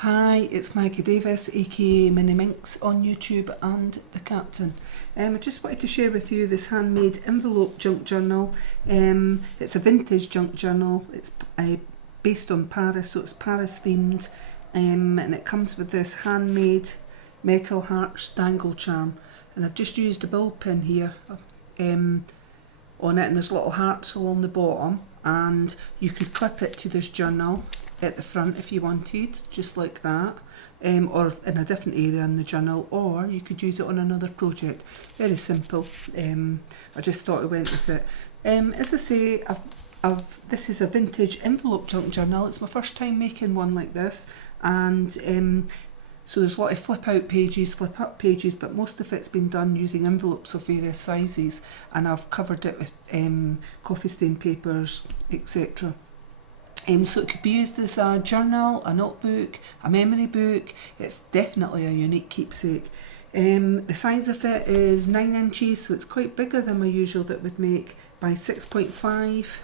Hi, it's Maggie Davis, aka Mini Minx on YouTube and the Captain. I just wanted to share with you this handmade envelope junk journal. It's a vintage junk journal. It's based on Paris, so it's Paris themed, and it comes with this handmade metal hearts dangle charm. And I've just used a ball pin here on it, and there's little hearts along the bottom, and you could clip it to this journal at the front if you wanted, just like that, or in a different area in the journal, or you could use it on another project. Very simple. I just thought I went with it. As I say, this is a vintage envelope junk journal. It's my first time making one like this, and so there's a lot of flip out pages, flip up pages, but most of it's been done using envelopes of various sizes, and I've covered it with coffee stain papers, etc. So it could be used as a journal, a notebook, a memory book. It's definitely a unique keepsake. The size of it is 9 inches, so it's quite bigger than my usual that would make, by 6.5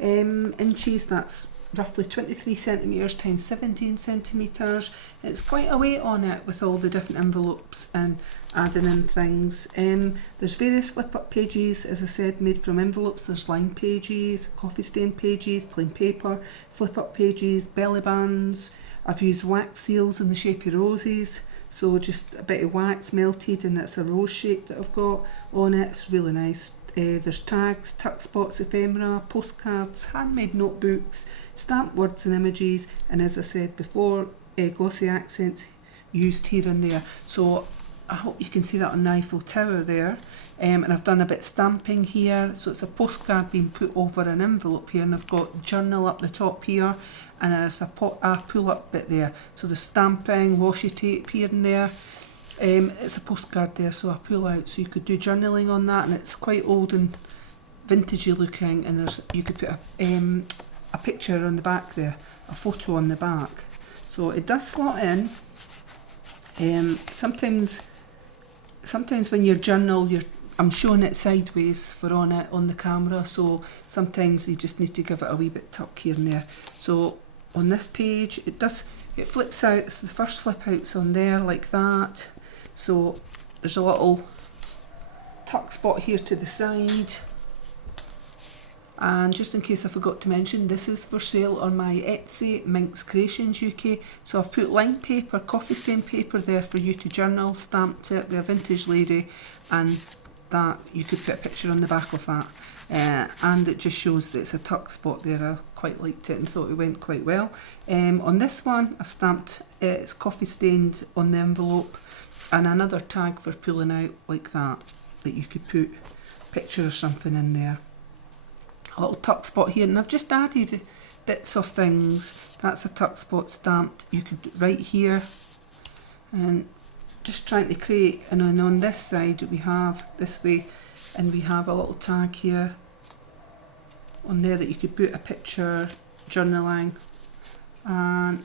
inches. That's roughly 23 centimetres times 17 centimetres. It's quite a weight on it with all the different envelopes and adding in things. There's various flip up pages, as I said, made from envelopes. There's line pages, coffee stain pages, plain paper, flip up pages, belly bands. I've used wax seals in the shape of roses, so just a bit of wax melted, and it's a rose shape that I've got on it. It's really nice. There's tags, tuck spots, ephemera, postcards, handmade notebooks, stamped words and images, and as I said before, glossy accents used here and there. So I hope you can see that on the Eiffel Tower there. And I've done a bit stamping here, so it's a postcard being put over an envelope here, and I've got journal up the top here, and there's a pull up bit there. So the stamping, washi tape here and there. It's a postcard there, so I pull out, so you could do journaling on that, and it's quite old and vintagey looking, and you could put a picture on the back there, a photo on the back. So it does slot in. Sometimes when you journal, I'm showing it sideways for on the camera, so sometimes you just need to give it a wee bit tuck here and there. So on this page, it flips out. So the first flip out's on there like that. So there's a little tuck spot here to the side. And just in case I forgot to mention, this is for sale on my Etsy, MinxCreationsUK. So I've put line paper, coffee stain paper there for you to journal, stamped it with a vintage lady, and that you could put a picture on the back of that. And it just shows that it's a tuck spot there. I quite liked it and thought it went quite well. On this one, I've stamped it's coffee stained on the envelope, and another tag for pulling out like that you could put a picture or something in there. A little tuck spot here, and I've just added bits of things. That's a tuck spot stamped. You could right here, and just trying to create, and then on this side we have this way, and we have a little tag here on there that you could put a picture, journaling, and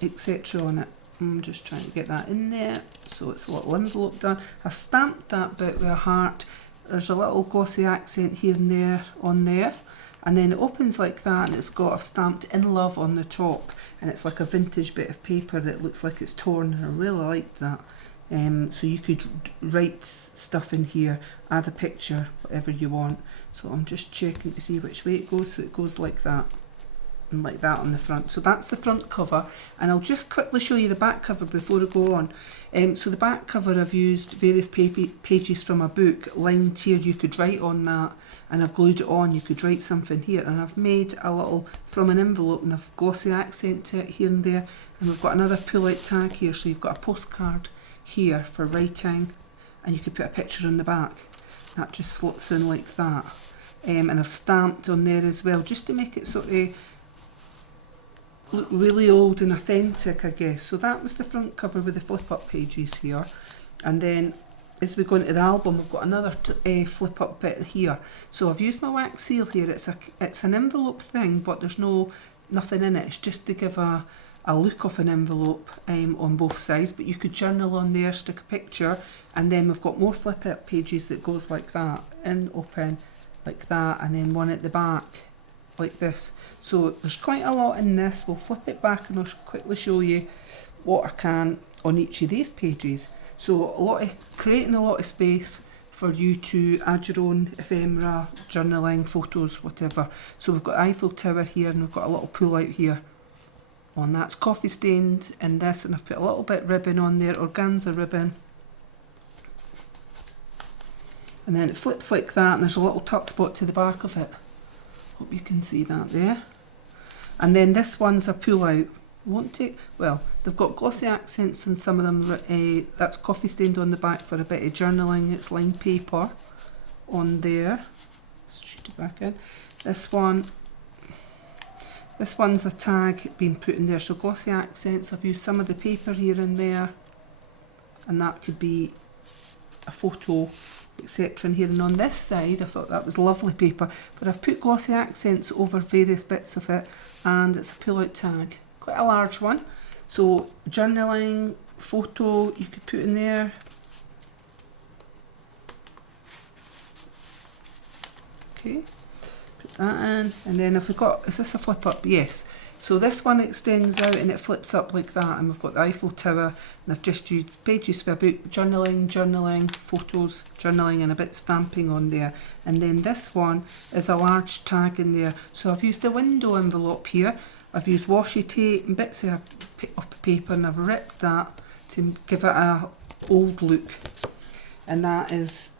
etc. on it. I'm just trying to get that in there, so it's a little envelope done. I've stamped that bit with a heart. There's a little glossy accent here and there on there, and then it opens like that, and I've stamped "In Love" on the top, and it's like a vintage bit of paper that looks like it's torn, and I really like that. So you could write stuff in here, add a picture, whatever you want. So I'm just checking to see which way it goes. So it goes like that, and like that on the front. So that's the front cover, and I'll just quickly show you the back cover before I go on. So the back cover, I've used various pages from a book lined here. You could write on that, and I've glued it on. You could write something here, and I've made a little from an envelope, and I've glossy accent to it here and there, and we've got another pull out tag here, so you've got a postcard here for writing, and you could put a picture on the back. That just slots in like that. And I've stamped on there as well, just to make it sort of look really old and authentic, I guess. So that was the front cover with the flip up pages here, and then as we go into the album, I've got another flip up bit here. So I've used my wax seal here. It's an envelope thing, but there's nothing in it. It's just to give a look of an envelope on both sides, but you could journal on there, stick a picture, and then we've got more flip up pages that goes like that, in, open, like that, and then one at the back like this. So there's quite a lot in this. We'll flip it back and I'll quickly show you what I can on each of these pages. So creating a lot of space for you to add your own ephemera, journaling, photos, whatever. So we've got Eiffel Tower here and we've got a little pull out here. And that's coffee stained in this, and I've put a little bit ribbon on there, organza ribbon. And then it flips like that and there's a little tuck spot to the back of it. Hope you can see that there. And then this one's a pull out. Well, they've got glossy accents on some of them. That's coffee stained on the back for a bit of journaling. It's lined paper on there. Shoot it back in. This one's a tag being put in there. So glossy accents, I've used some of the paper here and there. And that could be a photo, etc. in here. And on this side, I thought that was lovely paper. But I've put glossy accents over various bits of it. And it's a pull out tag. Quite a large one. So journaling, photo you could put in there. Okay, put that in. And then if we've got, is this a flip up? Yes. So this one extends out and it flips up like that, and we've got the Eiffel Tower, and I've just used pages for a book, journaling, photos, journaling, and a bit stamping on there. And then this one is a large tag in there. So I've used the window envelope here. I've used washi tape and bits of paper, and I've ripped that to give it a old look. And that is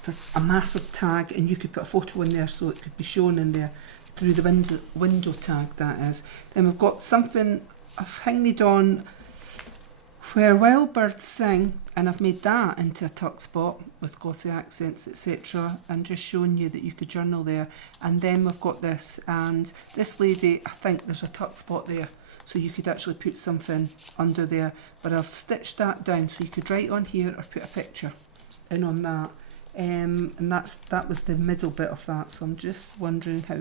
for a massive tag, and you could put a photo in there so it could be shown in there through the window tag, that is. Then we've got something I've handmade on Where Wild Birds Sing, and I've made that into a tuck spot with glossy accents, etc., and just showing you that you could journal there. And then we've got this, and this lady, I think there's a tuck spot there, so you could actually put something under there, but I've stitched that down so you could write on here or put a picture in on that. And that was the middle bit of that, so I'm just wondering how.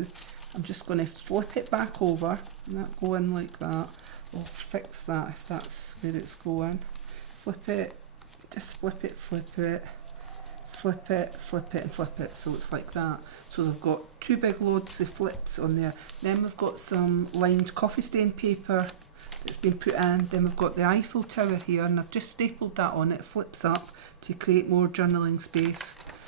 I'm just going to flip it back over and that go in like that. I'll fix that if that's where it's going. Flip it, just flip it, flip it, flip it, flip it and flip it, so it's like that. So we've got two big loads of flips on there. Then we've got some lined coffee stain paper that's been put in. Then we've got the Eiffel Tower here, and I've just stapled that on. It flips up to create more journaling space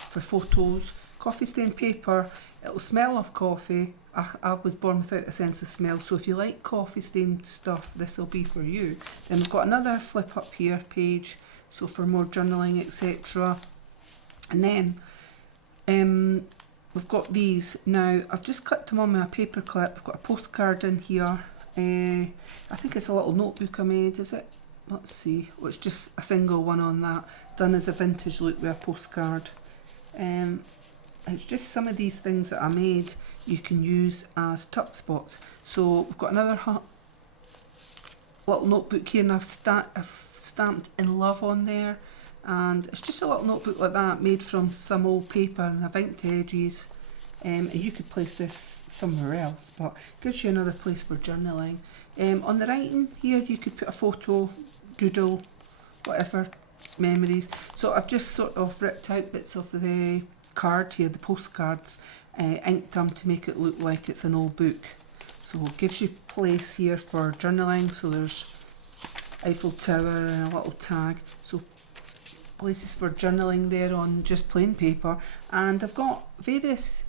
for photos. Coffee stain paper, it'll smell of coffee. I was born without a sense of smell, so if you like coffee stained stuff, this will be for you. Then we've got another flip up here page, so for more journaling, etc. And then we've got these. Now I've just clipped them on with a paper clip. I've got a postcard in here. I think it's a little notebook I made, is it? Let's see. Well, it's just a single one on that, done as a vintage look with a postcard. It's just some of these things that I made you can use as tuck spots. So we've got another little notebook here, and I've stamped in love on there, and it's just a little notebook like that made from some old paper, and I've inked the edges. And you could place this somewhere else, but it gives you another place for journaling. On the writing here, you could put a photo, doodle, whatever, memories. So I've just sort of ripped out bits of the card here, the postcards, inked them to make it look like it's an old book. So it gives you place here for journaling. So there's Eiffel Tower and a little tag. So places for journaling there on just plain paper. And I've got various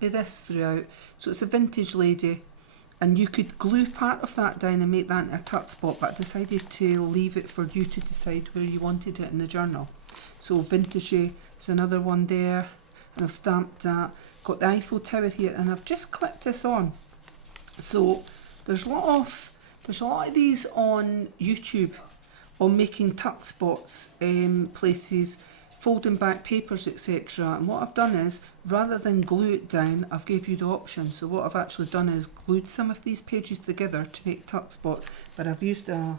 of this throughout. So it's a vintage lady, and you could glue part of that down and make that into a tuck spot, but I decided to leave it for you to decide where you wanted it in the journal. So vintagey is another one there, and I've stamped that. Got the Eiffel Tower here, and I've just clipped this on. So there's a lot of these on YouTube on making tuck spots, places, folding back papers, etc. And what I've done is, rather than glue it down, I've gave you the option. So what I've actually done is glued some of these pages together to make tuck spots, but I've used a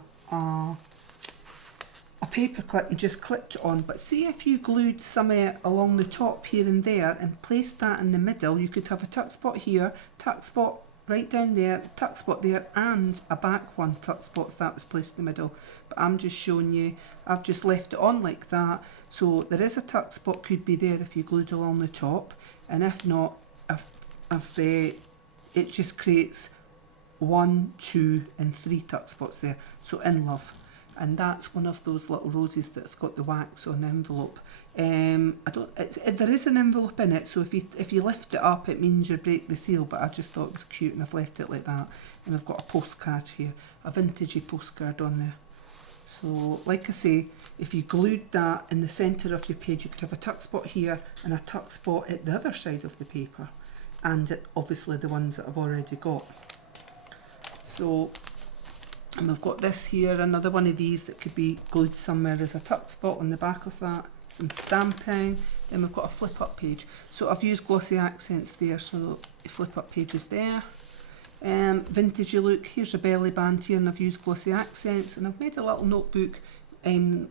paper clip and just clipped it on. But see, if you glued some along the top here and there and placed that in the middle, you could have a tuck spot here, tuck spot right down there, tuck spot there, and a back one tuck spot if that was placed in the middle. But I'm just showing you, I've just left it on like that. So there is a tuck spot could be there if you glued along the top, and if not, I've it just creates 1, 2 and 3 tuck spots there. So In Love. And that's one of those little roses that's got the wax on the envelope. There is an envelope in it, so if you lift it up, it means you break the seal, but I just thought it was cute and I've left it like that. And I've got a postcard here, a vintagey postcard on there. So, like I say, if you glued that in the centre of your page, you could have a tuck spot here and a tuck spot at the other side of the paper, and obviously the ones that I've already got. So, and we've got this here, another one of these that could be glued somewhere as a tuck spot on the back of that, some stamping, then we've got a flip up page. So I've used glossy accents there, so the flip up page is there. Vintagey look, here's a belly band here, and I've used glossy accents, and I've made a little notebook and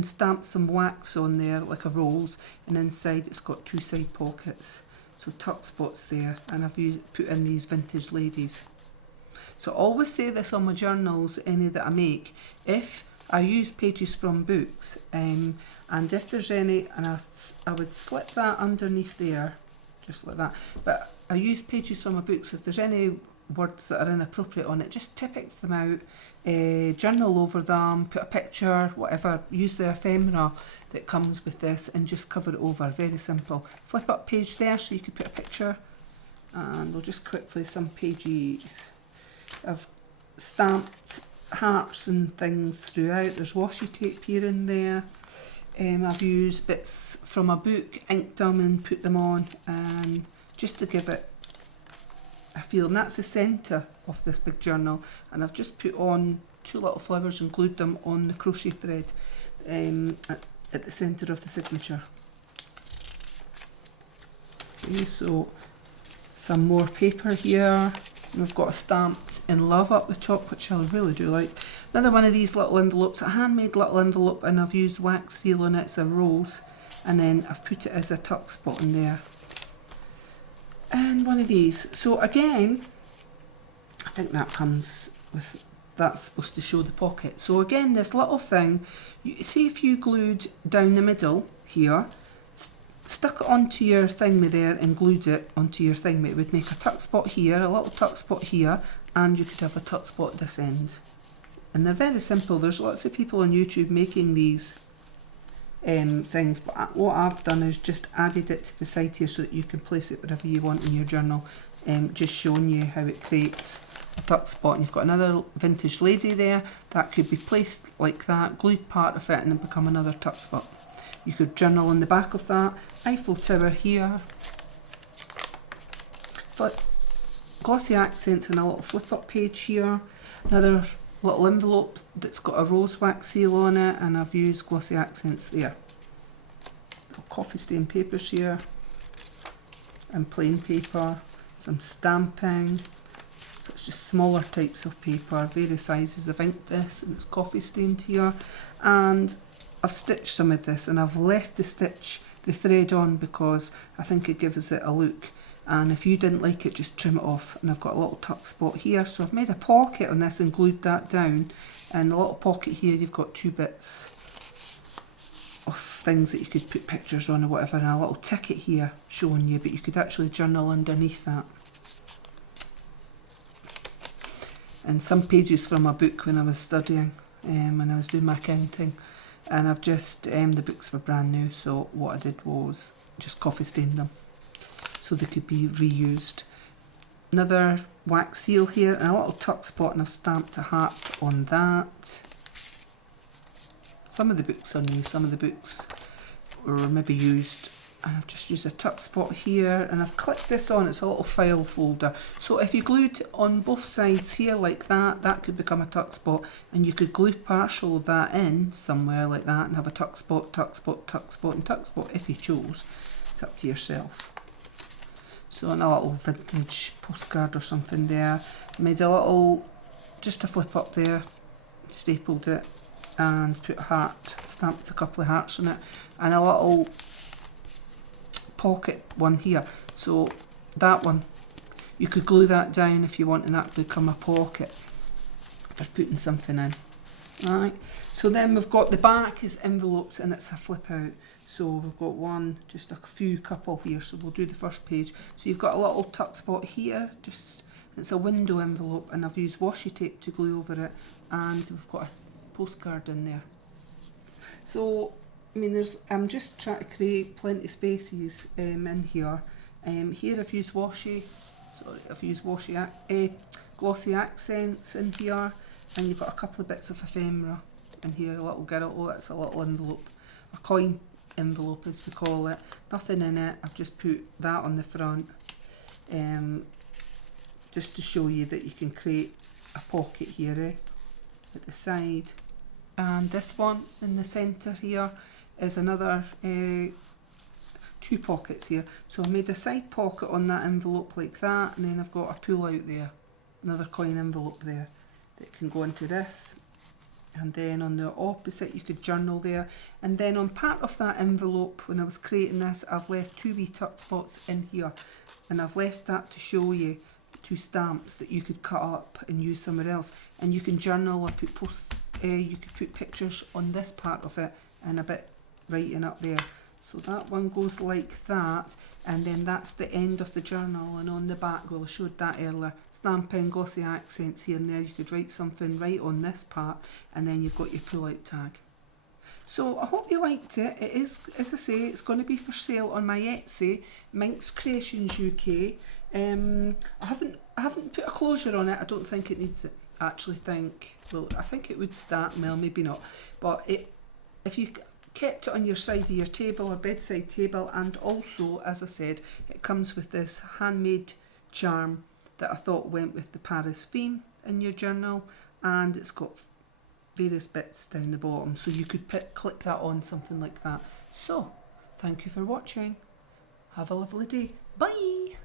stamped some wax on there like a rose, and inside it's got 2 side pockets, so tuck spots there, and I've put in these vintage ladies. So I always say this on my journals, any that I make, if I use pages from books, and if there's any, and I would slip that underneath there, just like that, but I use pages from a book, so if there's any words that are inappropriate on it, just typex them out, journal over them, put a picture, whatever, use the ephemera that comes with this and just cover it over, very simple. Flip up page there so you could put a picture, and we'll just quickly some pages. I've stamped hearts and things throughout, there's washi tape here and there. I've used bits from a book, inked them and put them on, just to give it a feel, and that's the centre of this big journal, and I've just put on 2 little flowers and glued them on the crochet thread at the centre of the signature. Okay, so some more paper here. We've got a stamped In Love up the top, which I really do like. Another one of these little envelopes, a handmade little envelope, and I've used wax seal on it, it's a rose, and then I've put it as a tuck spot in there. And one of these. So again, I think that comes with, that's supposed to show the pocket. So again, this little thing, you see if you glued down the middle here, stuck it onto your thingy there and glued it onto your thingy, it would make a tuck spot here, a little tuck spot here, and you could have a tuck spot at this end. And they're very simple. There's lots of people on YouTube making these things, but what I've done is just added it to the side here so that you can place it wherever you want in your journal, just showing you how it creates a tuck spot. And you've got another vintage lady there, that could be placed like that, glued part of it, and then become another tuck spot. You could journal on the back of that, Eiffel Tower here, glossy accents and a little flip up page here, another little envelope that's got a rose wax seal on it, and I've used glossy accents there. Coffee stain papers here, and plain paper, some stamping, so it's just smaller types of paper, various sizes. I've inked this and it's coffee stained here, and I've stitched some of this, and I've left the thread on because I think it gives it a look, and if you didn't like it, just trim it off. And I've got a little tuck spot here, so I've made a pocket on this and glued that down, and a little pocket here, you've got 2 bits of things that you could put pictures on or whatever, and a little ticket here showing you, but you could actually journal underneath that. And some pages from a book when I was studying, when I was doing my accounting, and I've just, the books were brand new, so what I did was just coffee stained them so they could be reused. Another wax seal here and a little tuck spot, and I've stamped a heart on that. Some of the books are new, some of the books were maybe used, and I've just used a tuck spot here, and I've clicked this on, it's a little file folder. So if you glued on both sides here like that, that could become a tuck spot, and you could glue partial of that in somewhere like that and have a tuck spot, tuck spot, tuck spot and tuck spot if you chose. It's up to yourself. So in a little vintage postcard or something there, made a little, just a flip up there, stapled it, and put a heart, stamped a couple of hearts on it, and a little pocket one here. So that one, you could glue that down if you want, and that would become a pocket for putting something in. Right, so then we've got the back is envelopes and it's a flip out. So we've got one, just a couple here, so we'll do the first page. So you've got a little tuck spot here, just it's a window envelope, and I've used washi tape to glue over it, and we've got a postcard in there. So I mean, I'm just trying to create plenty of spaces in here. Here I've used glossy accents in here, and you've got a couple of bits of ephemera in here, a little girl, oh that's a little envelope, a coin envelope as we call it, nothing in it, I've just put that on the front, just to show you that you can create a pocket here at the side. And this one in the centre here is another 2 pockets here. So I've made a side pocket on that envelope like that, and then I've got a pull out there, another coin envelope there that can go into this. And then on the opposite you could journal there. And then on part of that envelope, when I was creating this, I've left 2 wee tuck spots in here, and I've left that to show you 2 stamps that you could cut up and use somewhere else. And you can journal or put you could put pictures on this part of it and a bit writing up there. So that one goes like that, and then that's the end of the journal. And on the back, well, I showed that earlier, stamping, glossy accents here and there. You could write something right on this part, and then you've got your pull out tag. So I hope you liked it. It is, as I say, it's going to be for sale on my Etsy, MinxCreationsUK. I haven't put a closure on it. I don't think it needs it. I think it would start, well, maybe not, but if you kept it on your side of your table or bedside table, and also, as I said, it comes with this handmade charm that I thought went with the Paris theme in your journal, and it's got various bits down the bottom, so you could clip that on, something like that. So thank you for watching, have a lovely day, bye.